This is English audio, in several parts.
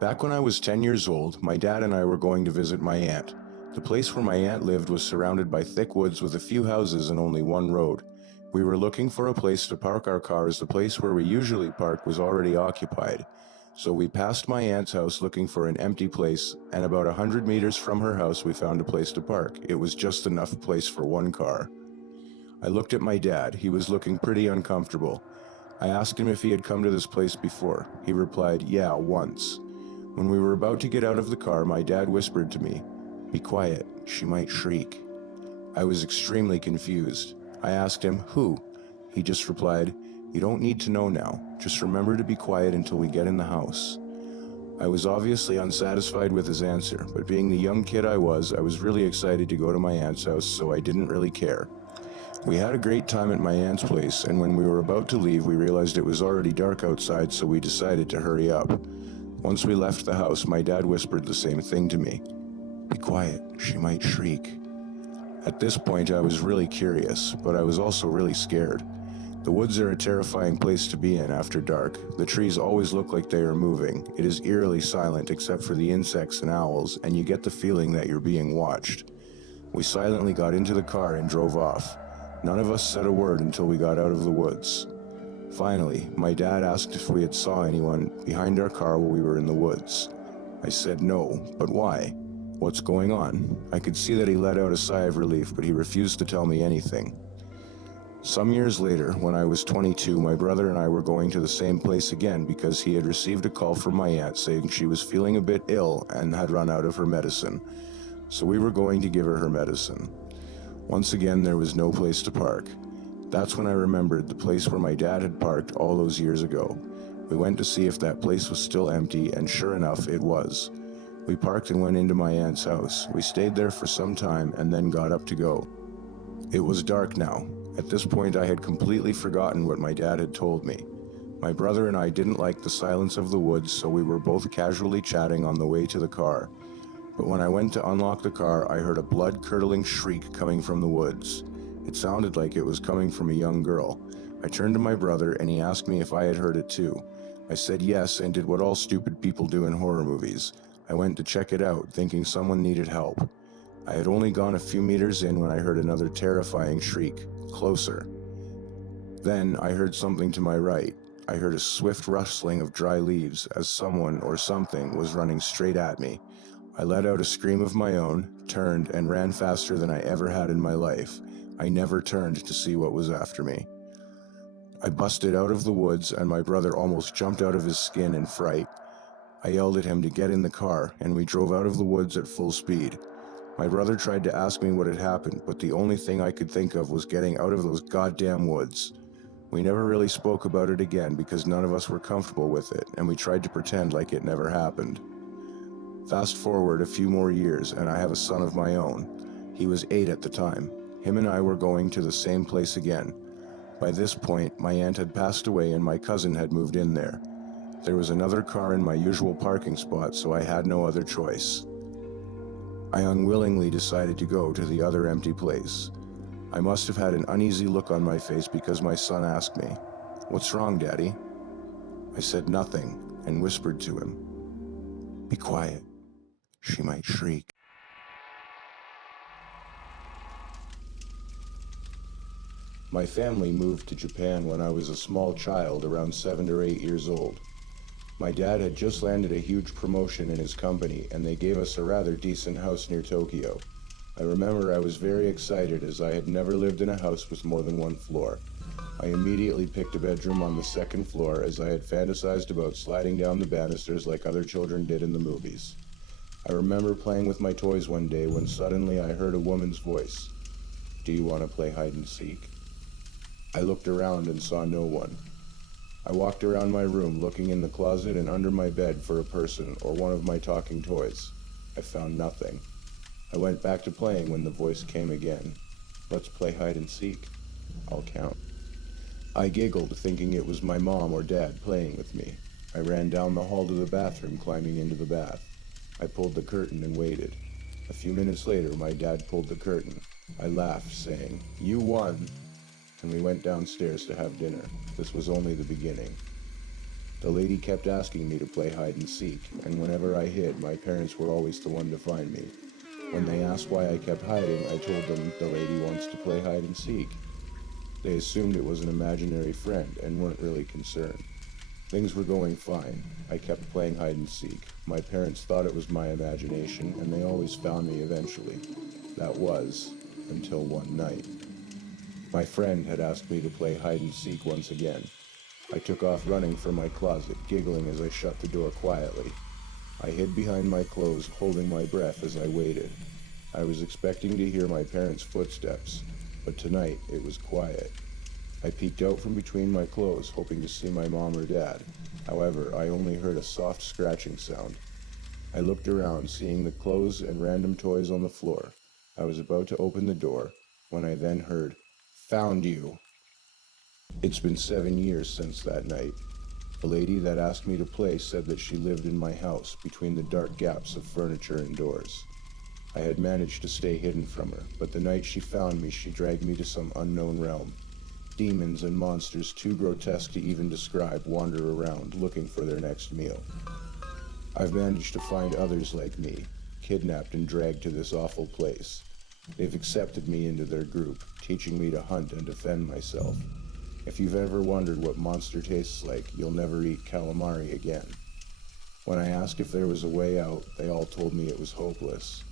Back when I was 10 years old, my dad and I were going to visit my aunt. The place where my aunt lived was surrounded by thick woods with a few houses and only one road. We were looking for a place to park our cars. The place where we usually park was already occupied. So we passed my aunt's house looking for an empty place, and about 100 meters from her house we found a place to park. It was just enough place for one car. I looked at my dad. He was looking pretty uncomfortable. I asked him if he had come to this place before. He replied, "Yeah, once." When we were about to get out of the car, my dad whispered to me, "Be quiet, she might shriek." I was extremely confused. I asked him, "Who?" He just replied, "You don't need to know now. Just remember to be quiet until we get in the house." I was obviously unsatisfied with his answer, but being the young kid I was really excited to go to my aunt's house, so I didn't really care. We had a great time at my aunt's place, and when we were about to leave, we realized it was already dark outside, so we decided to hurry up. Once we left the house, my dad whispered the same thing to me. "Be quiet, she might shriek." At this point, I was really curious, but I was also really scared. The woods are a terrifying place to be in after dark. The trees always look like they are moving. It is eerily silent except for the insects and owls, and you get the feeling that you're being watched. We silently got into the car and drove off. None of us said a word until we got out of the woods. Finally, my dad asked if we had saw anyone behind our car while we were in the woods. I said no, but why? What's going on? I could see that he let out a sigh of relief, but he refused to tell me anything. Some years later, when I was 22, my brother and I were going to the same place again because he had received a call from my aunt saying she was feeling a bit ill and had run out of her medicine. So we were going to give her medicine. Once again, there was no place to park. That's when I remembered the place where my dad had parked all those years ago. We went to see if that place was still empty, and sure enough, it was. We parked and went into my aunt's house. We stayed there for some time and then got up to go. It was dark now. At this point, I had completely forgotten what my dad had told me. My brother and I didn't like the silence of the woods, so we were both casually chatting on the way to the car. But when I went to unlock the car, I heard a blood-curdling shriek coming from the woods. It sounded like it was coming from a young girl. I turned to my brother and he asked me if I had heard it too. I said yes and did what all stupid people do in horror movies. I went to check it out, thinking someone needed help. I had only gone a few meters in when I heard another terrifying shriek, closer. Then I heard something to my right. I heard a swift rustling of dry leaves as someone or something was running straight at me. I let out a scream of my own, turned, and ran faster than I ever had in my life. I never turned to see what was after me. I busted out of the woods and my brother almost jumped out of his skin in fright. I yelled at him to get in the car and we drove out of the woods at full speed. My brother tried to ask me what had happened, but the only thing I could think of was getting out of those goddamn woods. We never really spoke about it again because none of us were comfortable with it, and we tried to pretend like it never happened. Fast forward a few more years and I have a son of my own. He was 8 at the time. Him and I were going to the same place again. By this point, my aunt had passed away and my cousin had moved in there. There was another car in my usual parking spot, so I had no other choice. I unwillingly decided to go to the other empty place. I must have had an uneasy look on my face because my son asked me, "What's wrong, Daddy?" I said nothing and whispered to him, "Be quiet, she might shriek." My family moved to Japan when I was a small child, around 7 or 8 years old. My dad had just landed a huge promotion in his company, and they gave us a rather decent house near Tokyo. I remember I was very excited as I had never lived in a house with more than one floor. I immediately picked a bedroom on the second floor as I had fantasized about sliding down the banisters like other children did in the movies. I remember playing with my toys one day when suddenly I heard a woman's voice. "Do you want to play hide and seek?" I looked around and saw no one. I walked around my room looking in the closet and under my bed for a person or one of my talking toys. I found nothing. I went back to playing when the voice came again. "Let's play hide and seek. I'll count." I giggled, thinking it was my mom or dad playing with me. I ran down the hall to the bathroom, climbing into the bath. I pulled the curtain and waited. A few minutes later, my dad pulled the curtain. I laughed, saying, "You won!" And we went downstairs to have dinner. This was only the beginning. The lady kept asking me to play hide and seek, and whenever I hid, my parents were always the one to find me. When they asked why I kept hiding, I told them the lady wants to play hide and seek. They assumed it was an imaginary friend and weren't really concerned. Things were going fine. I kept playing hide and seek. My parents thought it was my imagination, and they always found me eventually. That was, until one night. My friend had asked me to play hide and seek once again. I took off running for my closet, giggling as I shut the door quietly. I hid behind my clothes, holding my breath as I waited. I was expecting to hear my parents' footsteps, but tonight it was quiet. I peeked out from between my clothes, hoping to see my mom or dad. However, I only heard a soft scratching sound. I looked around, seeing the clothes and random toys on the floor. I was about to open the door when I then heard, "Found you." It's been 7 years since that night. The lady that asked me to play said that she lived in my house between the dark gaps of furniture and doors. I had managed to stay hidden from her, but the night she found me, she dragged me to some unknown realm. Demons and monsters too grotesque to even describe wander around looking for their next meal. I've managed to find others like me, kidnapped and dragged to this awful place. They've accepted me into their group, teaching me to hunt and defend myself. If you've ever wondered what monster tastes like, you'll never eat calamari again. When I asked if there was a way out, they all told me it was hopeless.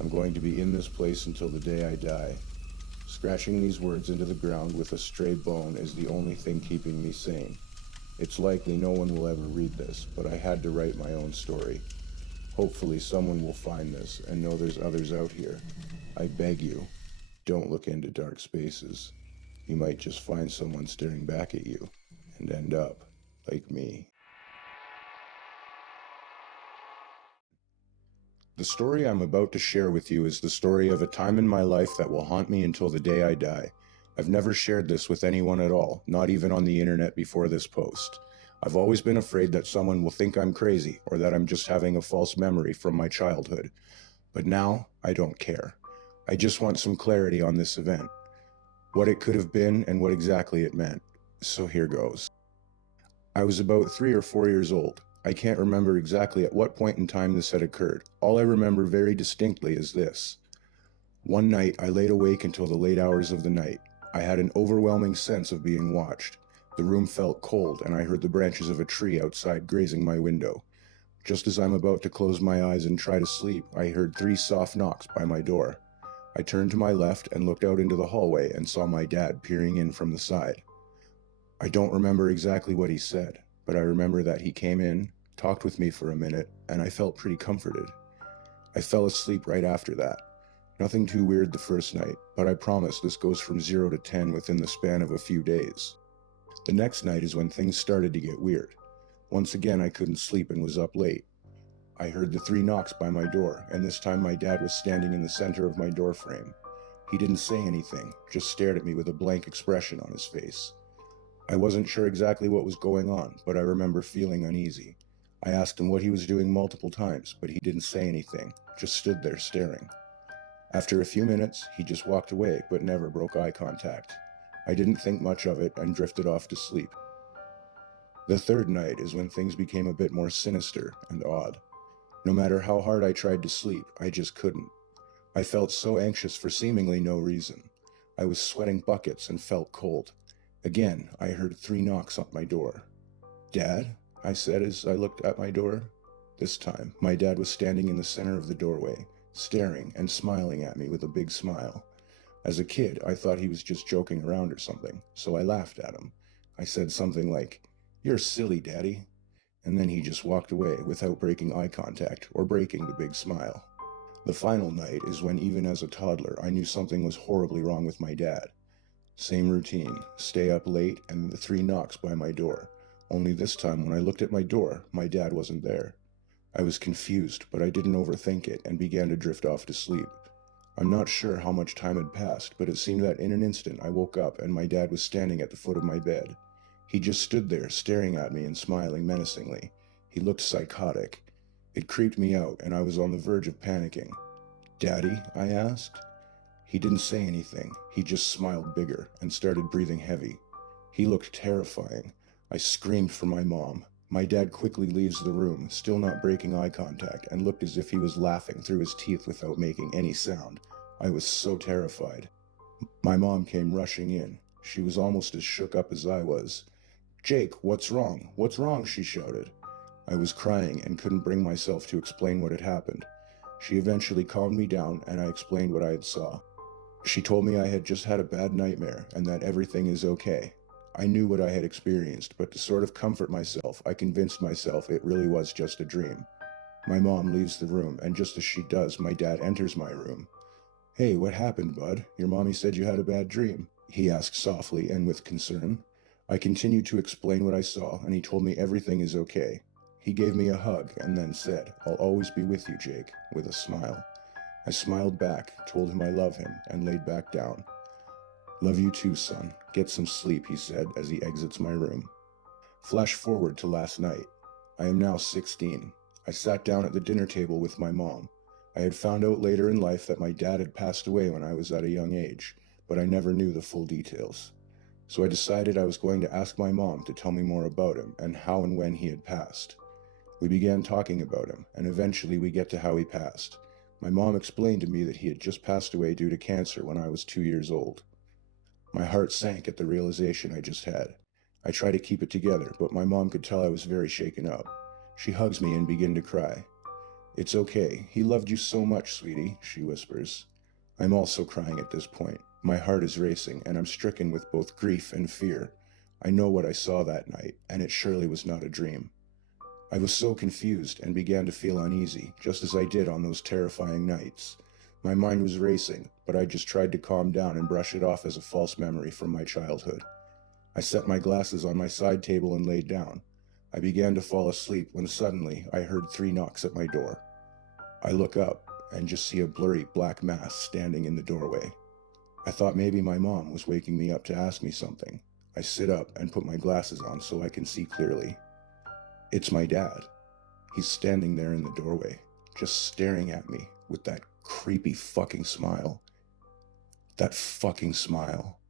I'm going to be in this place until the day I die. Scratching these words into the ground with a stray bone is the only thing keeping me sane. It's likely no one will ever read this, but I had to write my own story. Hopefully someone will find this and know there's others out here. I beg you, don't look into dark spaces. You might just find someone staring back at you and end up like me. The story I'm about to share with you is the story of a time in my life that will haunt me until the day I die. I've never shared this with anyone at all, not even on the internet before this post. I've always been afraid that someone will think I'm crazy or that I'm just having a false memory from my childhood. But now, I don't care. I just want some clarity on this event, what it could have been and what exactly it meant. So here goes. I was about 3 or 4 years old. I can't remember exactly at what point in time this had occurred. All I remember very distinctly is this. One night, I laid awake until the late hours of the night. I had an overwhelming sense of being watched. The room felt cold, and I heard the branches of a tree outside grazing my window. Just as I'm about to close my eyes and try to sleep, I heard 3 soft knocks by my door. I turned to my left and looked out into the hallway and saw my dad peering in from the side. I don't remember exactly what he said, but I remember that he came in, talked with me for a minute, and I felt pretty comforted. I fell asleep right after that. Nothing too weird the first night, but I promise this goes from 0 to 10 within the span of a few days. The next night is when things started to get weird. Once again, I couldn't sleep and was up late. I heard the 3 knocks by my door, and this time my dad was standing in the center of my door frame. He didn't say anything, just stared at me with a blank expression on his face. I wasn't sure exactly what was going on, but I remember feeling uneasy. I asked him what he was doing multiple times, but he didn't say anything, just stood there staring. After a few minutes, he just walked away, but never broke eye contact. I didn't think much of it and drifted off to sleep. The third night is when things became a bit more sinister and odd. No matter how hard I tried to sleep, I just couldn't. I felt so anxious for seemingly no reason. I was sweating buckets and felt cold. Again, I heard 3 knocks on my door. "Dad?" I said as I looked at my door. This time, my dad was standing in the center of the doorway, staring and smiling at me with a big smile. As a kid, I thought he was just joking around or something, so I laughed at him. I said something like, "You're silly, Daddy." And then he just walked away without breaking eye contact or breaking the big smile. The final night is when, even as a toddler, I knew something was horribly wrong with my dad. Same routine, stay up late, and the 3 knocks by my door. Only this time, when I looked at my door, my dad wasn't there. I was confused, but I didn't overthink it and began to drift off to sleep. I'm not sure how much time had passed, but it seemed that in an instant I woke up and my dad was standing at the foot of my bed. He just stood there, staring at me and smiling menacingly. He looked psychotic. It creeped me out, and I was on the verge of panicking. "Daddy?" I asked. He didn't say anything. He just smiled bigger and started breathing heavy. He looked terrifying. I screamed for my mom. My dad quickly leaves the room, still not breaking eye contact, and looked as if he was laughing through his teeth without making any sound. I was so terrified. My mom came rushing in. She was almost as shook up as I was. "Jake, what's wrong? What's wrong?" she shouted. I was crying and couldn't bring myself to explain what had happened. She eventually calmed me down and I explained what I had saw. She told me I had just had a bad nightmare and that everything is okay. I knew what I had experienced, but to sort of comfort myself, I convinced myself it really was just a dream. My mom leaves the room, and just as she does, my dad enters my room. "Hey, what happened, bud? Your mommy said you had a bad dream," he asked softly and with concern. I continued to explain what I saw, and he told me everything is okay. He gave me a hug and then said, "I'll always be with you, Jake," with a smile. I smiled back, told him I love him, and laid back down. "Love you too, son. Get some sleep," he said as he exits my room. Flash forward to last night. I am now 16. I sat down at the dinner table with my mom. I had found out later in life that my dad had passed away when I was at a young age, but I never knew the full details. So I decided I was going to ask my mom to tell me more about him and how and when he had passed. We began talking about him, and eventually we get to how he passed. My mom explained to me that he had just passed away due to cancer when I was 2 years old. My heart sank at the realization I just had. I tried to keep it together, but my mom could tell I was very shaken up. She hugs me and begins to cry. "It's okay. He loved you so much, sweetie," she whispers. I'm also crying at this point. My heart is racing, and I'm stricken with both grief and fear. I know what I saw that night, and it surely was not a dream. I was so confused and began to feel uneasy, just as I did on those terrifying nights. My mind was racing, but I just tried to calm down and brush it off as a false memory from my childhood. I set my glasses on my side table and laid down. I began to fall asleep when suddenly I heard 3 knocks at my door. I look up and just see a blurry black mass standing in the doorway. I thought maybe my mom was waking me up to ask me something. I sit up and put my glasses on so I can see clearly. It's my dad. He's standing there in the doorway, just staring at me with that creepy fucking smile. That fucking smile.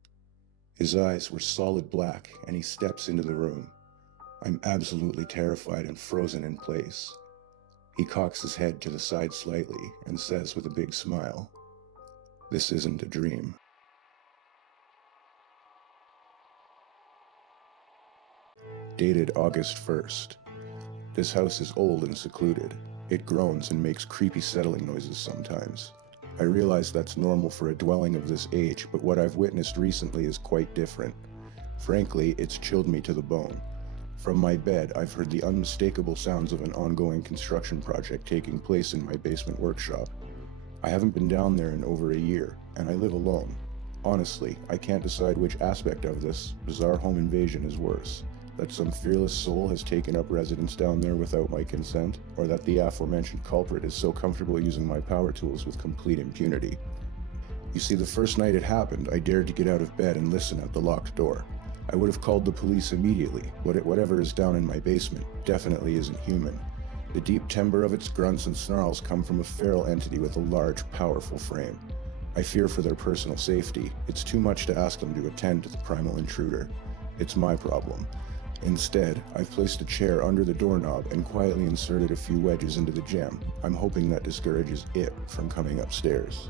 His eyes were solid black, and he steps into the room. I'm absolutely terrified and frozen in place. He cocks his head to the side slightly and says with a big smile, "This isn't a dream." Dated August 1st. This house is old and secluded. It groans and makes creepy settling noises sometimes. I realize that's normal for a dwelling of this age, but what I've witnessed recently is quite different. Frankly, it's chilled me to the bone. From my bed, I've heard the unmistakable sounds of an ongoing construction project taking place in my basement workshop. I haven't been down there in over a year, and I live alone. Honestly, I can't decide which aspect of this bizarre home invasion is worse. That some fearless soul has taken up residence down there without my consent, or that the aforementioned culprit is so comfortable using my power tools with complete impunity. You see, the first night it happened, I dared to get out of bed and listen at the locked door. I would have called the police immediately, but whatever is down in my basement definitely isn't human. The deep timbre of its grunts and snarls come from a feral entity with a large, powerful frame. I fear for their personal safety. It's too much to ask them to attend to the primal intruder. It's my problem. Instead, I've placed a chair under the doorknob and quietly inserted a few wedges into the jamb. I'm hoping that discourages it from coming upstairs.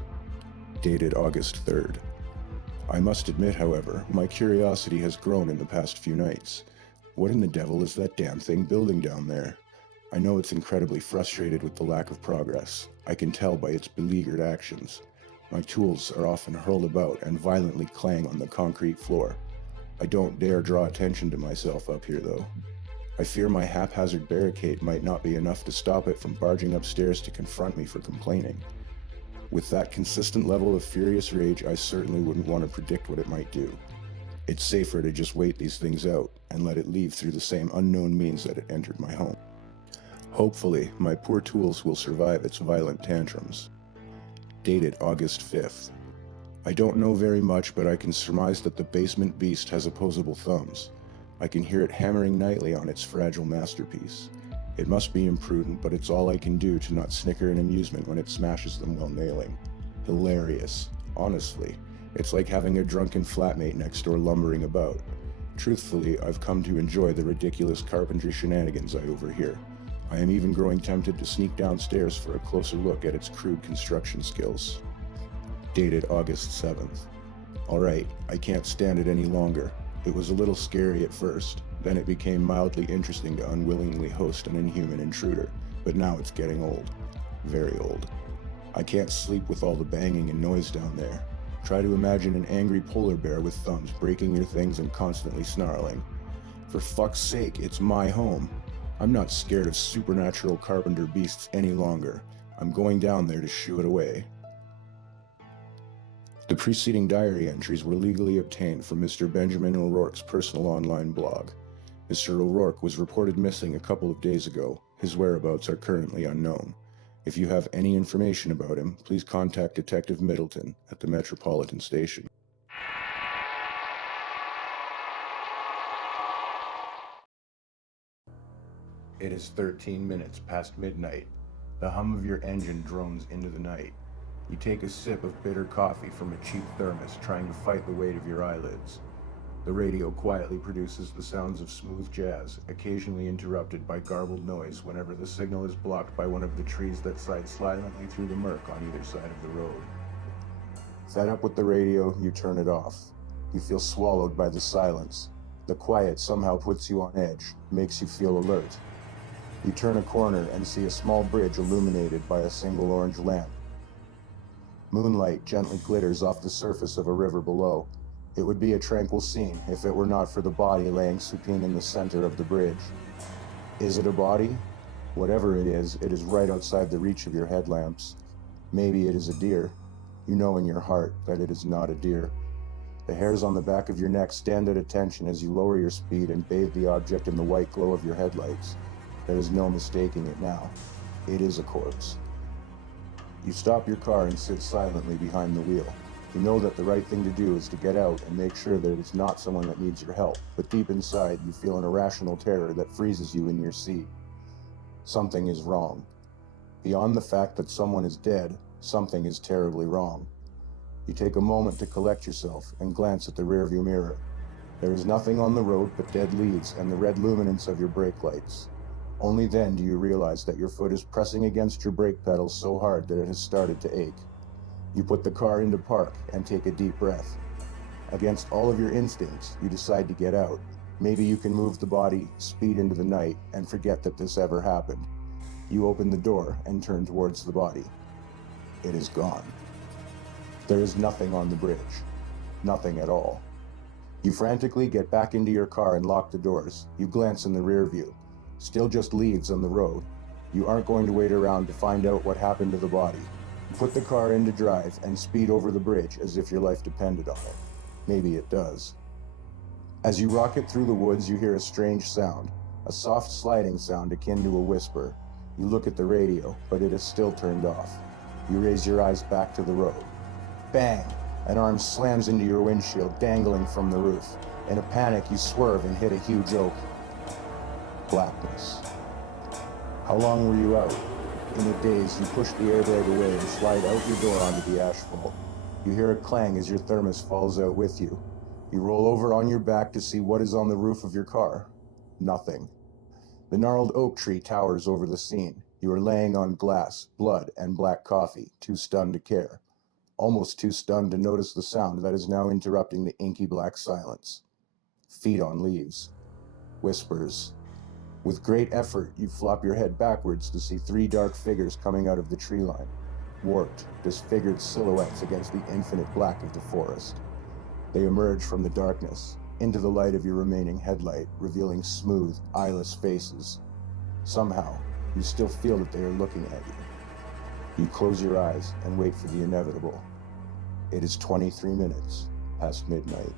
Dated August 3rd. I must admit, however, my curiosity has grown in the past few nights. What in the devil is that damn thing building down there? I know it's incredibly frustrated with the lack of progress. I can tell by its beleaguered actions. My tools are often hurled about and violently clang on the concrete floor. I don't dare draw attention to myself up here, though. I fear my haphazard barricade might not be enough to stop it from barging upstairs to confront me for complaining. With that consistent level of furious rage, I certainly wouldn't want to predict what it might do. It's safer to just wait these things out and let it leave through the same unknown means that it entered my home. Hopefully, my poor tools will survive its violent tantrums. Dated August 5th. I don't know very much, but I can surmise that the basement beast has opposable thumbs. I can hear it hammering nightly on its fragile masterpiece. It must be imprudent, but it's all I can do to not snicker in amusement when it smashes them while nailing. Hilarious. Honestly, it's like having a drunken flatmate next door lumbering about. Truthfully, I've come to enjoy the ridiculous carpentry shenanigans I overhear. I am even growing tempted to sneak downstairs for a closer look at its crude construction skills. Dated August 7th. Alright, I can't stand it any longer. It was a little scary at first, then it became mildly interesting to unwillingly host an inhuman intruder, but now it's getting old. Very old. I can't sleep with all the banging and noise down there. Try to imagine an angry polar bear with thumbs breaking your things and constantly snarling. For fuck's sake, it's my home. I'm not scared of supernatural carpenter beasts any longer. I'm going down there to shoo it away. The preceding diary entries were legally obtained from Mr. Benjamin O'Rourke's personal online blog. Mr. O'Rourke was reported missing a couple of days ago. His whereabouts are currently unknown. If you have any information about him, please contact Detective Middleton at the Metropolitan Station. It is 13 minutes past midnight. The hum of your engine drones into the night. You take a sip of bitter coffee from a cheap thermos, trying to fight the weight of your eyelids. The radio quietly produces the sounds of smooth jazz, occasionally interrupted by garbled noise whenever the signal is blocked by one of the trees that slide silently through the murk on either side of the road. Fed up with the radio, you turn it off. You feel swallowed by the silence. The quiet somehow puts you on edge, makes you feel alert. You turn a corner and see a small bridge illuminated by a single orange lamp. Moonlight gently glitters off the surface of a river below. It would be a tranquil scene if it were not for the body laying supine in the center of the bridge. Is it a body? Whatever it is right outside the reach of your headlamps. Maybe it is a deer. You know in your heart that it is not a deer. The hairs on the back of your neck stand at attention as you lower your speed and bathe the object in the white glow of your headlights. There is no mistaking it now. It is a corpse. You stop your car and sit silently behind the wheel. You know that the right thing to do is to get out and make sure that it is not someone that needs your help, but deep inside you feel an irrational terror that freezes you in your seat. Something is wrong. Beyond the fact that someone is dead, something is terribly wrong. You take a moment to collect yourself and glance at the rearview mirror. There is nothing on the road but dead leaves and the red luminance of your brake lights. Only then do you realize that your foot is pressing against your brake pedal so hard that it has started to ache. You put the car into park and take a deep breath. Against all of your instincts, you decide to get out. Maybe you can move the body, speed into the night, and forget that this ever happened. You open the door and turn towards the body. It is gone. There is nothing on the bridge. Nothing at all. You frantically get back into your car and lock the doors. You glance in the rear view. Still just leaves on the road. You aren't going to wait around to find out what happened to the body. You put the car into drive and speed over the bridge as if your life depended on it. Maybe it does. As you rocket through the woods, you hear a strange sound, a soft sliding sound akin to a whisper. You look at the radio, but it is still turned off. You raise your eyes back to the road. Bang! An arm slams into your windshield, dangling from the roof. In a panic, you swerve and hit a huge oak. Blackness. How long were you out? In a daze, you push the airbag away and slide out your door onto the asphalt. You hear a clang as your thermos falls out with you. You roll over on your back to see what is on the roof of your car. Nothing. The gnarled oak tree towers over the scene. You are laying on glass, blood, and black coffee, too stunned to care. Almost too stunned to notice the sound that is now interrupting the inky black silence. Feet on leaves. Whispers. With great effort, you flop your head backwards to see three dark figures coming out of the tree line. Warped, disfigured silhouettes against the infinite black of the forest. They emerge from the darkness, into the light of your remaining headlight, revealing smooth, eyeless faces. Somehow, you still feel that they are looking at you. You close your eyes and wait for the inevitable. It is 23 minutes past midnight.